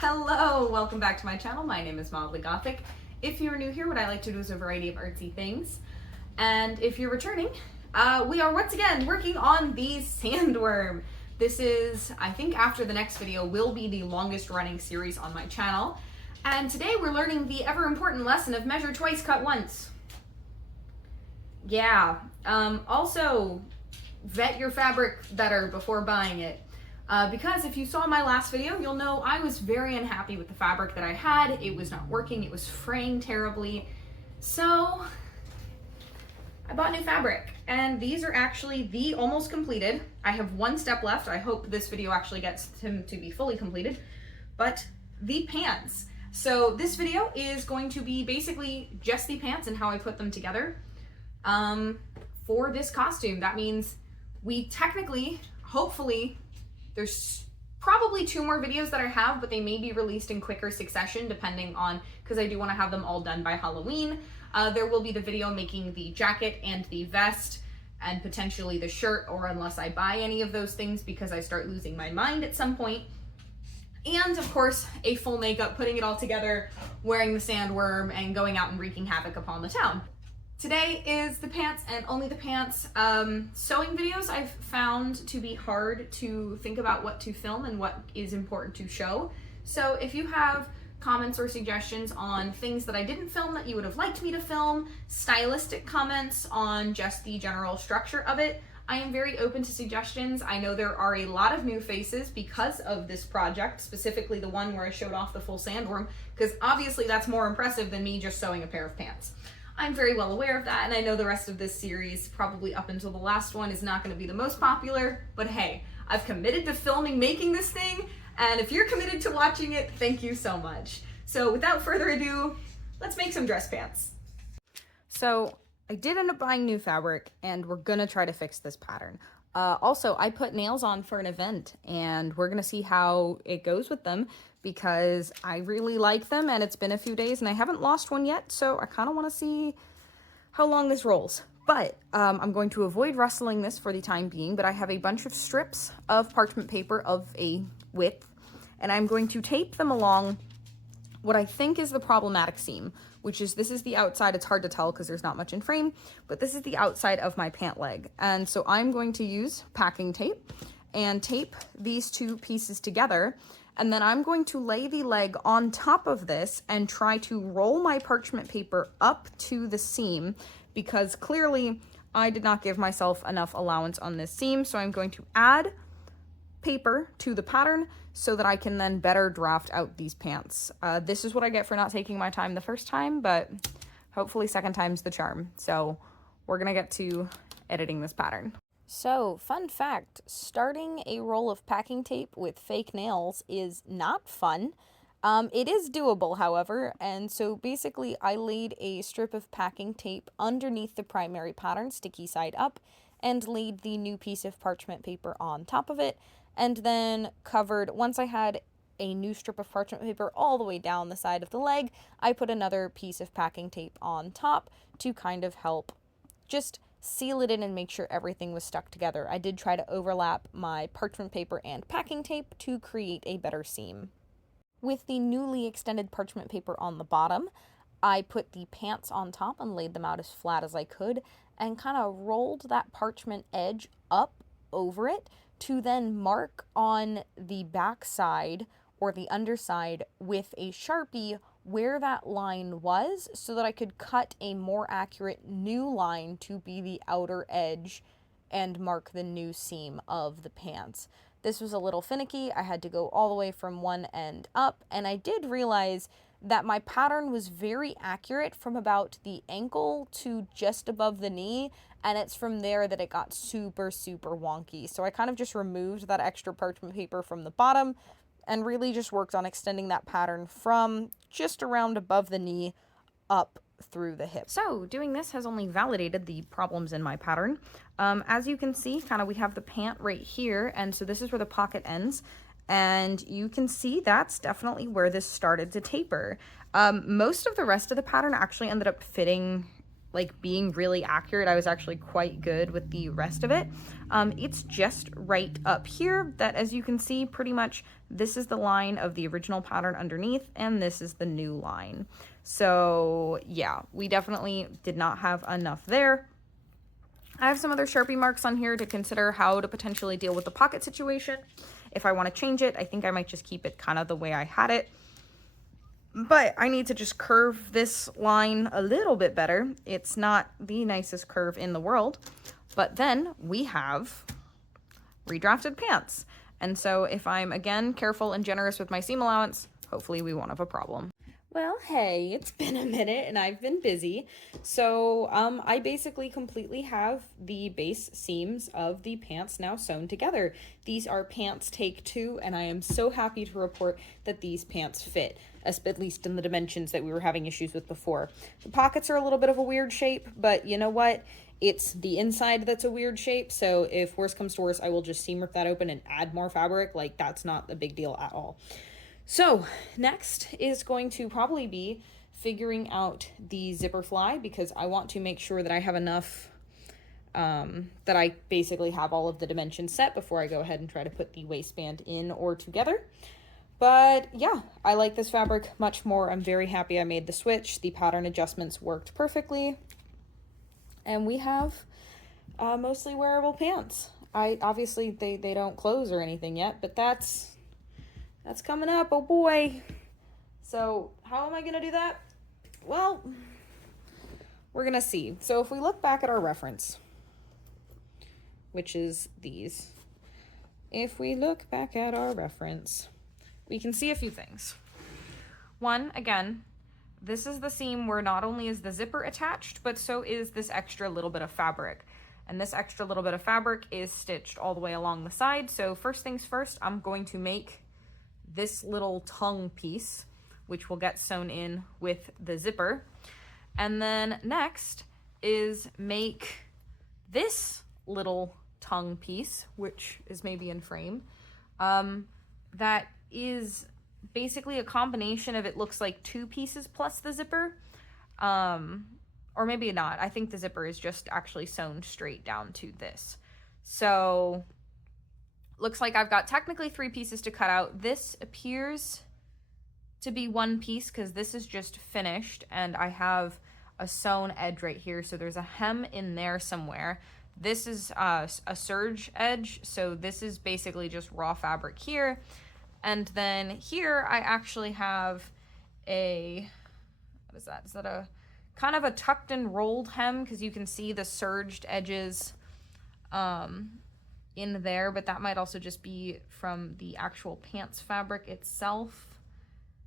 Hello, welcome back to my channel. My name is Mildly Gothic. If you're new here, what I like to do is a variety of artsy things. And if you're returning, we are once again working on the sandworm. This is, I think after the next video, will be the longest running series on my channel. And today we're learning the ever important lesson of measure twice, cut once. Yeah, also vet your fabric better before buying it. Because if you saw my last video, you'll know I was very unhappy with the fabric that I had. It was not working, it was fraying terribly. So I bought new fabric, and these are actually the almost completed. I have one step left. I hope this video actually gets him to be fully completed, but the pants. So this video is going to be basically just the pants and how I put them together for this costume. That means we technically, hopefully, there's probably 2 more videos that I have, but they may be released in quicker succession depending on, because I do want to have them all done by Halloween. There will be the video making the jacket and the vest and potentially the shirt, or unless I buy any of those things because I start losing my mind at some point. And of course, a full makeup, putting it all together, wearing the sandworm, and going out and wreaking havoc upon the town. Today is the pants and only the pants. Sewing videos I've found to be hard to think about what to film and what is important to show. So if you have comments or suggestions on things that I didn't film that you would have liked me to film, stylistic comments on just the general structure of it, I am very open to suggestions. I know there are a lot of new faces because of this project, specifically the one where I showed off the full sandworm, because obviously that's more impressive than me just sewing a pair of pants. I'm very well aware of that, and I know the rest of this series, probably up until the last one, is not going to be the most popular, but hey, I've committed to filming making this thing, and if you're committed to watching it, thank you so much. So without further ado, let's make some dress pants. So I did end up buying new fabric, and we're gonna try to fix this pattern. Also, I put nails on for an event, and we're gonna see how it goes with them, because I really like them, and it's been a few days and I haven't lost one yet, so I kind of want to see how long this rolls. But I'm going to avoid rustling this for the time being, but I have a bunch of strips of parchment paper of a width, and I'm going to tape them along what I think is the problematic seam, which is, this is the outside. It's hard to tell because there's not much in frame, but this is the outside of my pant leg. And so I'm going to use packing tape and tape these 2 pieces together. And then I'm going to lay the leg on top of this and try to roll my parchment paper up to the seam, because clearly I did not give myself enough allowance on this seam. So I'm going to add paper to the pattern so that I can then better draft out these pants. This is what I get for not taking my time the first time, but hopefully second time's the charm. So we're gonna get to editing this pattern. So, fun fact, starting a roll of packing tape with fake nails is not fun. It is doable, however, and so basically I laid a strip of packing tape underneath the primary pattern, sticky side up, and laid the new piece of parchment paper on top of it, and then covered, once I had a new strip of parchment paper all the way down the side of the leg, I put another piece of packing tape on top to kind of help just seal it in and make sure everything was stuck together. I did try to overlap my parchment paper and packing tape to create a better seam. With the newly extended parchment paper on the bottom, I put the pants on top and laid them out as flat as I could, and kind of rolled that parchment edge up over it to then mark on the back side or the underside with a Sharpie where that line was, so that I could cut a more accurate new line to be the outer edge and mark the new seam of the pants. This was a little finicky. I had to go all the way from one end up, and I did realize that my pattern was very accurate from about the ankle to just above the knee, and it's from there that it got super wonky. So I kind of just removed that extra parchment paper from the bottom and really just worked on extending that pattern from just around above the knee up through the hip. So doing this has only validated the problems in my pattern. As you can see, kind of we have the pant right here, and so this is where the pocket ends, and you can see that's definitely where this started to taper. Most of the rest of the pattern actually ended up fitting like being really accurate. I was actually quite good with the rest of it. It's just right up here that, as you can see, pretty much this is the line of the original pattern underneath, and this is the new line. So yeah, we definitely did not have enough there. I have some other Sharpie marks on here to consider how to potentially deal with the pocket situation. If I want to change it, I think I might just keep it kind of the way I had it. But I need to just curve this line a little bit better. It's not the nicest curve in the world. But then we have redrafted pants. And so if I'm, again, careful and generous with my seam allowance, hopefully we won't have a problem. Well, hey, it's been a minute and I've been busy. So I basically completely have the base seams of the pants now sewn together. These are pants take 2, and I am so happy to report that these pants fit, at least in the dimensions that we were having issues with before. The pockets are a little bit of a weird shape, but you know what? It's the inside that's a weird shape, so if worse comes to worse, I will just seam rip that open and add more fabric. Like, that's not a big deal at all. So next is going to probably be figuring out the zipper fly, because I want to make sure that I have enough, that I basically have all of the dimensions set before I go ahead and try to put the waistband in or together. But yeah, I like this fabric much more. I'm very happy I made the switch. The pattern adjustments worked perfectly. And we have mostly wearable pants. Obviously they don't close or anything yet, but that's coming up, oh boy. So how am I gonna do that? Well, we're gonna see. So if we look back at our reference, which is these, if we look back at our reference, we can see a few things. One, again, this is the seam where not only is the zipper attached, but so is this extra little bit of fabric. And this extra little bit of fabric is stitched all the way along the side. So first things first, I'm going to make this little tongue piece, which will get sewn in with the zipper. And then next is make this little tongue piece, which is maybe in frame, that is basically a combination of, it looks like 2 pieces plus the zipper, or maybe not. I think the zipper is just actually sewn straight down to this. So looks like I've got technically 3 pieces to cut out. This appears to be 1 piece because this is just finished, and I have a sewn edge right here, so there's a hem in there somewhere. This is a serge edge, so this is basically just raw fabric here. And then here I actually have a, what is that? Is that a kind of a tucked and rolled hem? Because you can see the serged edges in there, but that might also just be from the actual pants fabric itself.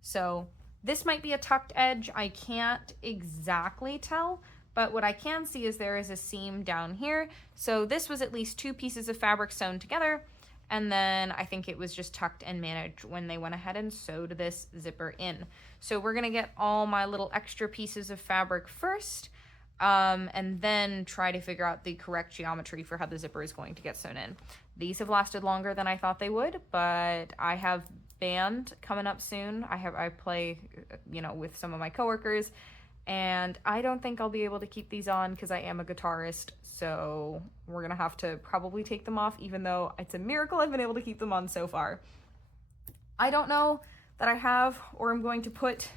So this might be a tucked edge. I can't exactly tell, but what I can see is there is a seam down here. So this was at least 2 pieces of fabric sewn together. And then I think it was just tucked and managed when they went ahead and sewed this zipper in. So we're gonna get all my little extra pieces of fabric first, and then try to figure out the correct geometry for how the zipper is going to get sewn in. These have lasted longer than I thought they would, but I have band coming up soon. I play, with some of my coworkers, and I don't think I'll be able to keep these on because I am a guitarist, so we're gonna have to probably take them off, even though it's a miracle I've been able to keep them on so far. I don't know that I have or I'm going to put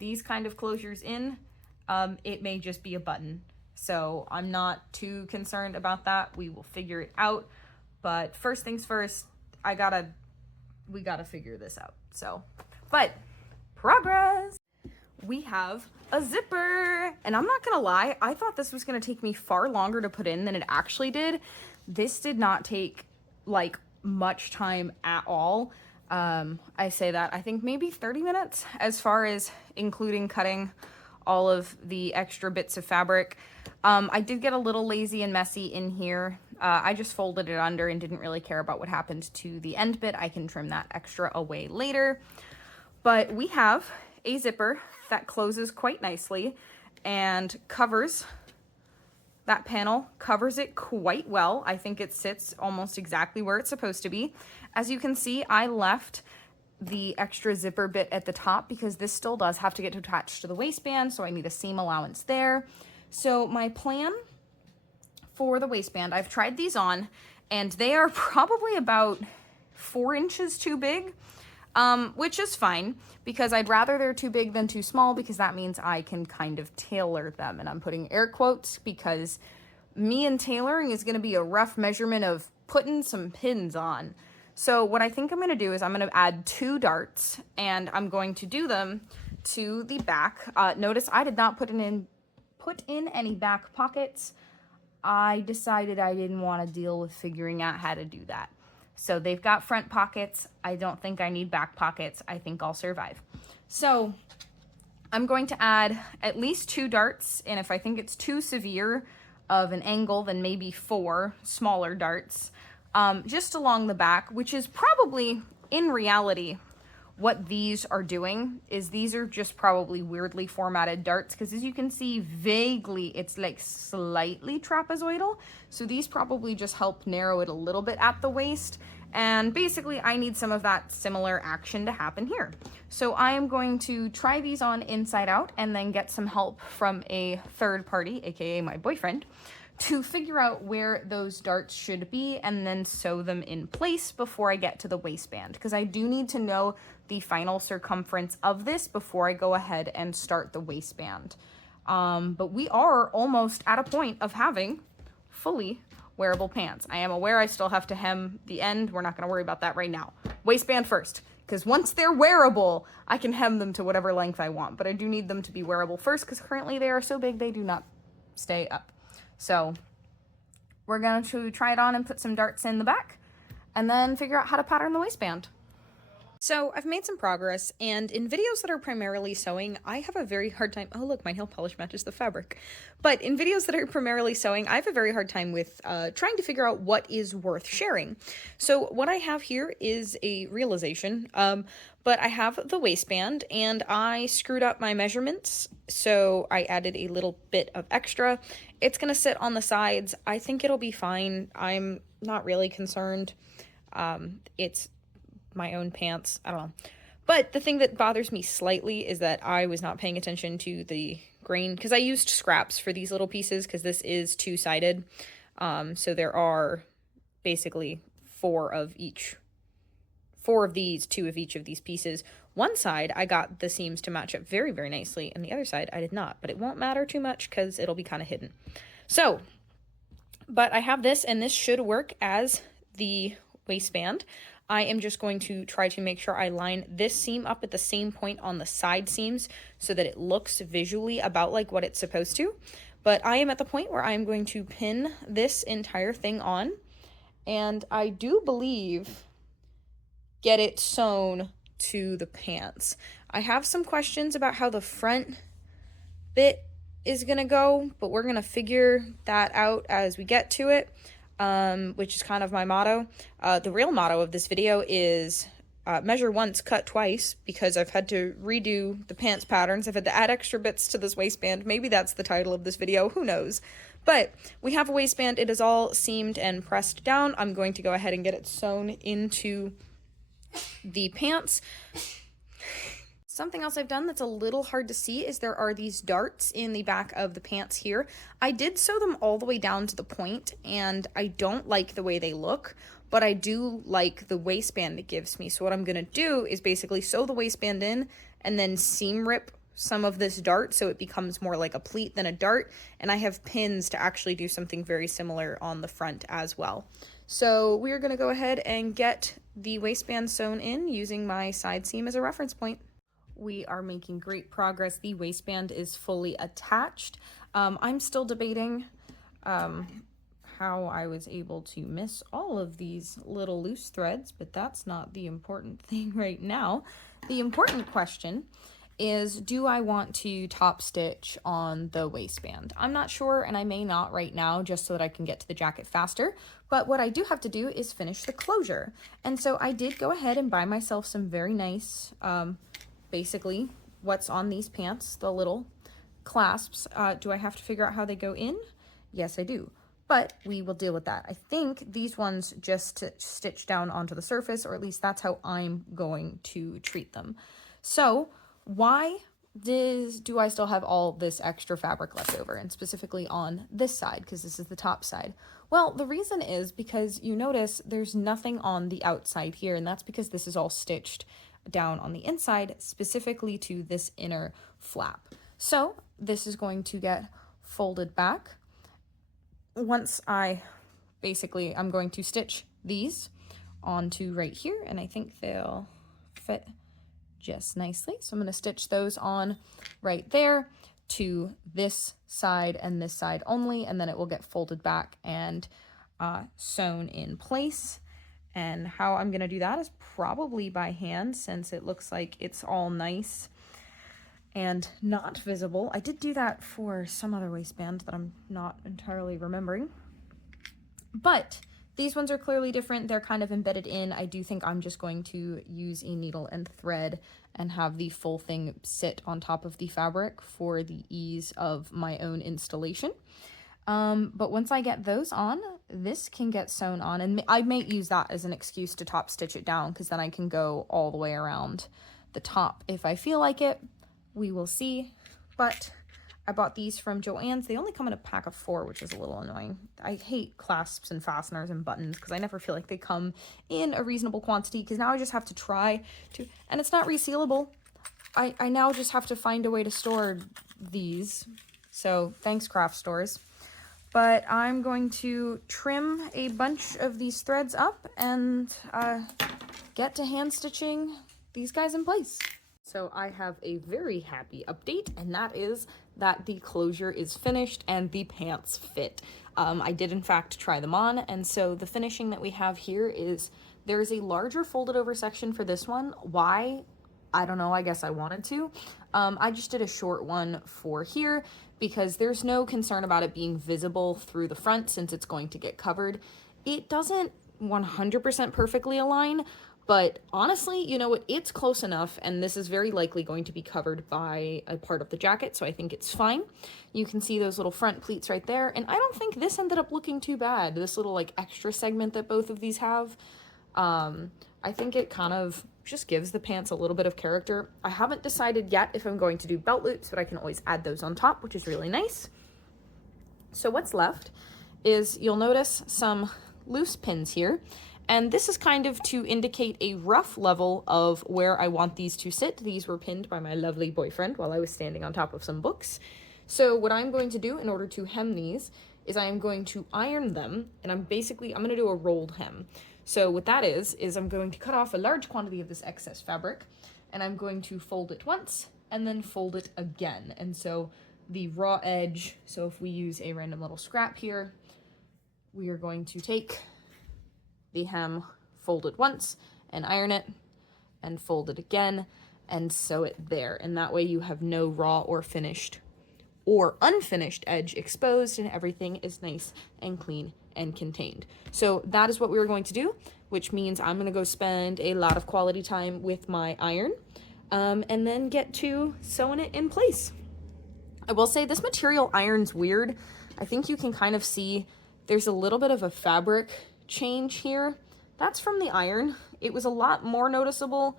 these kind of closures in. It may just be a button, so I'm not too concerned about that. We will figure it out, but first things first, we gotta figure this out. So, but progress. We have a zipper, and I'm not gonna lie, I thought this was gonna take me far longer to put in than it actually did. This did not take like much time at all. I say that, I think maybe 30 minutes as far as including cutting all of the extra bits of fabric. I did get a little lazy and messy in here. I just folded it under and didn't really care about what happened to the end bit. I can trim that extra away later. But we have a zipper that closes quite nicely and covers that panel, covers it quite well. I think it sits almost exactly where it's supposed to be. As you can see, I left the extra zipper bit at the top because this still does have to get attached to the waistband, so I need a seam allowance there. So my plan for the waistband, I've tried these on, and they are probably about 4 inches too big, which is fine, because I'd rather they're too big than too small, because that means I can kind of tailor them. And I'm putting air quotes because me and tailoring is going to be a rough measurement of putting some pins on. So what I think I'm going to do is I'm going to add 2 darts, and I'm going to do them to the back. Notice I did not put in any back pockets. I decided I didn't want to deal with figuring out how to do that. So they've got front pockets. I don't think I need back pockets. I think I'll survive. So I'm going to add at least 2 darts, and if I think it's too severe of an angle, then maybe 4 smaller darts, just along the back, which is probably, in reality, what these are doing. Is these are just probably weirdly formatted darts, because as you can see, vaguely, it's like slightly trapezoidal. So these probably just help narrow it a little bit at the waist. And basically, I need some of that similar action to happen here. So I am going to try these on inside out and then get some help from a third party, aka my boyfriend, to figure out where those darts should be and then sew them in place before I get to the waistband, because I do need to know the final circumference of this before I go ahead and start the waistband. But we are almost at a point of having fully wearable pants. I am aware I still have to hem the end. We're not going to worry about that right now. Waistband first, because once they're wearable, I can hem them to whatever length I want. But I do need them to be wearable first, because currently they are so big they do not stay up. So we're going to try it on and put some darts in the back, and then figure out how to pattern the waistband. So I've made some progress, and in videos that are primarily sewing, I have a very hard time. Oh, look, my nail polish matches the fabric. But in videos that are primarily sewing, I have a very hard time with trying to figure out what is worth sharing. So what I have here is a realization, but I have the waistband, and I screwed up my measurements, so I added a little bit of extra. It's gonna sit on the sides. I think it'll be fine. I'm not really concerned. It's my own pants. I don't know. But the thing that bothers me slightly is that I was not paying attention to the grain, because I used scraps for these little pieces, because this is 2-sided. So there are basically 4 of these, 2 of each of these pieces. One side, I got the seams to match up very, very nicely, and the other side, I did not. But it won't matter too much, because it'll be kind of hidden. So, but I have this, and this should work as the waistband. I am just going to try to make sure I line this seam up at the same point on the side seams so that it looks visually about like what it's supposed to. But I am at the point where I'm going to pin this entire thing on, and I do believe get it sewn to the pants. I have some questions about how the front bit is gonna go, but we're gonna figure that out as we get to it. Which is kind of my motto. The real motto of this video is measure once, cut twice, because I've had to redo the pants patterns. I've had to add extra bits to this waistband. Maybe that's the title of this video, who knows. But we have a waistband. It is all seamed and pressed down. I'm going to go ahead and get it sewn into the pants. Something else I've done that's a little hard to see is there are these darts in the back of the pants here. I did sew them all the way down to the point, and I don't like the way they look, but I do like the waistband it gives me. So what I'm going to do is basically sew the waistband in and then seam rip some of this dart so it becomes more like a pleat than a dart, and I have pins to actually do something very similar on the front as well. So we're going to go ahead and get the waistband sewn in using my side seam as a reference point. We are making great progress. The waistband is fully attached. I'm still debating how I was able to miss all of these little loose threads, but that's not the important thing right now. The important question is, do I want to top stitch on the waistband? I'm not sure, and I may not right now, just so that I can get to the jacket faster. But what I do have to do is finish the closure. And so I did go ahead and buy myself some very nice, basically what's on these pants, the little clasps. Do I have to figure out how they go in? Yes, I do. But we will deal with that. I think these ones just stitch down onto the surface, or at least that's how I'm going to treat them. So why do I still have all this extra fabric left over, and specifically on this side, because this is the top side? Well, the reason is because you notice there's nothing on the outside here, and that's because this is all stitched down on the inside, specifically to this inner flap. So this is going to get folded back. Once I'm going to stitch these onto right here, and I think they'll fit just nicely. So I'm going to stitch those on right there to this side and this side only, and then it will get folded back and sewn in place. And how I'm going to do that is probably by hand, since it looks like it's all nice and not visible. I did do that for some other waistband that I'm not entirely remembering, but these ones are clearly different. They're kind of embedded in. I do think I'm just going to use a needle and thread and have the full thing sit on top of the fabric for the ease of my own installation. But once I get those on, this can get sewn on, and I may use that as an excuse to top stitch it down, because then I can go all the way around the top if I feel like it. We will see. But I bought these from Joann's. They only come in a pack of 4, which is a little annoying. I hate clasps and fasteners and buttons because I never feel like they come in a reasonable quantity, because now I just have to try to, and it's not resealable. I now just have to find a way to store these. So thanks, craft stores. But I'm going to trim a bunch of these threads up and get to hand stitching these guys in place. So I have a very happy update, and that is that the closure is finished and the pants fit. I did in fact try them on, and so the finishing that we have here is there is a larger folded over section for this one. Why? I don't know, I guess I wanted to. I just did a short one for here because there's no concern about it being visible through the front since it's going to get covered. It doesn't 100% perfectly align, but honestly, you know what, it's close enough, and this is very likely going to be covered by a part of the jacket, so I think it's fine. You can see those little front pleats right there, and I don't think this ended up looking too bad, this little like extra segment that both of these have. I think it kind of just gives the pants a little bit of character. I haven't decided yet if I'm going to do belt loops, but I can always add those on top, which is really nice. So what's left is you'll notice some loose pins here. And this is kind of to indicate a rough level of where I want these to sit. These were pinned by my lovely boyfriend while I was standing on top of some books. So what I'm going to do in order to hem these is I am going to iron them, and I'm going to do a rolled hem. So what that is I'm going to cut off a large quantity of this excess fabric, and I'm going to fold it once and then fold it again. And so the raw edge, so if we use a random little scrap here, we are going to take the hem, fold it once and iron it, and fold it again and sew it there. And that way you have no raw or finished or unfinished edge exposed, and everything is nice and clean and contained. So that is what we were going to do, which means I'm going to go spend a lot of quality time with my iron, and then get to sewing it in place. I will say this material iron's weird. I think you can kind of see there's a little bit of a fabric change here. That's from the iron. It was a lot more noticeable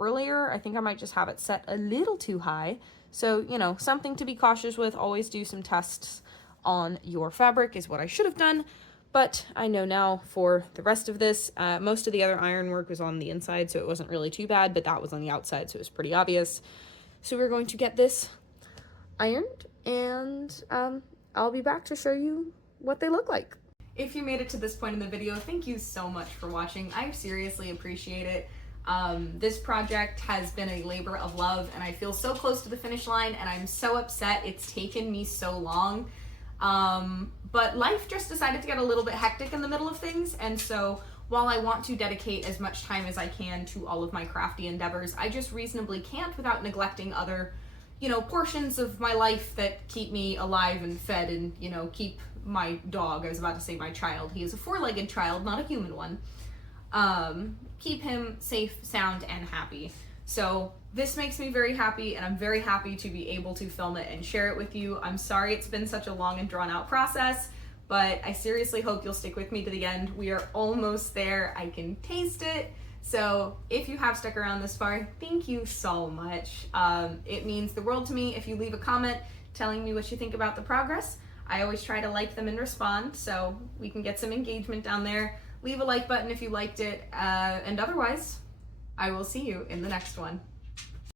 earlier. I think I might just have it set a little too high. So, you know, something to be cautious with. Always do some tests on your fabric is what I should have done. But I know now for the rest of this, most of the other iron work was on the inside, so it wasn't really too bad, but that was on the outside, so it was pretty obvious. So we're going to get this ironed, and I'll be back to show you what they look like. If you made it to this point in the video, thank you so much for watching. I seriously appreciate it. This project has been a labor of love, and I feel so close to the finish line, and I'm so upset it's taken me so long. But life just decided to get a little bit hectic in the middle of things, and so while I want to dedicate as much time as I can to all of my crafty endeavors, I just reasonably can't without neglecting other, you know, portions of my life that keep me alive and fed and, you know, keep my dog, I was about to say my child, he is a 4-legged child, not a human one, keep him safe, sound, and happy. So this makes me very happy, and I'm very happy to be able to film it and share it with you. I'm sorry it's been such a long and drawn out process, but I seriously hope you'll stick with me to the end. We are almost there. I can taste it. So if you have stuck around this far, thank you so much. It means the world to me if you leave a comment telling me what you think about the progress. I always try to like them and respond so we can get some engagement down there. Leave a like button if you liked it, and otherwise, I will see you in the next one.